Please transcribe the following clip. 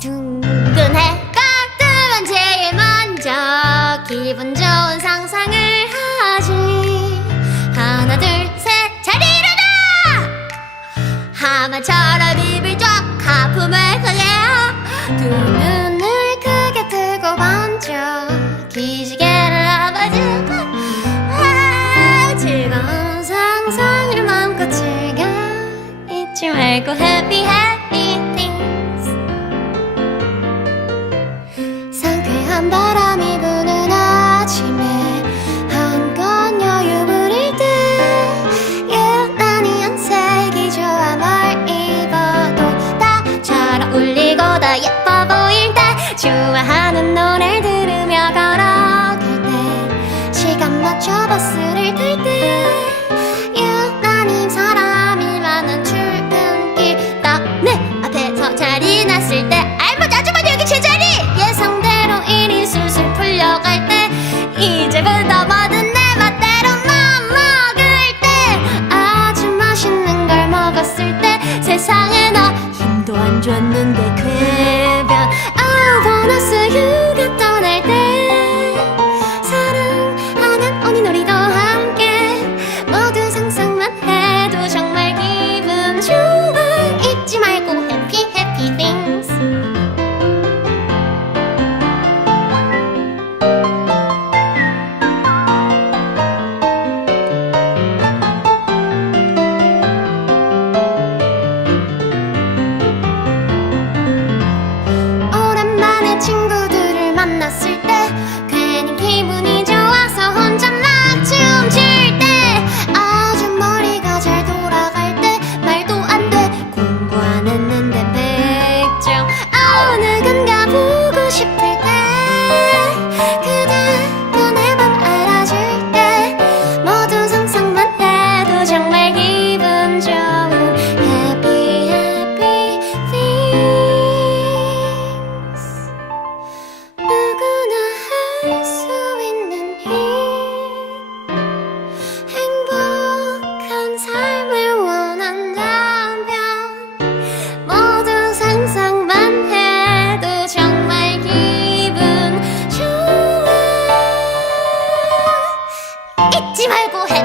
둥근해 깍두면 제일 먼저 기분 좋은 상상을 하지. 하나 둘 셋 잘 일어나! 하마처럼 입을 쫙 하품을 크게 두 눈을 크게 뜨고 번져 기지개를 아버지고 아, 즐거운 상상을 마음껏 즐겨. 잊지 말고 해피해. 예뻐 보일 때 좋아하는 노래 들으며 걸어갈 때 시간 맞춰 버스를 탈때. 잊지 말고 해.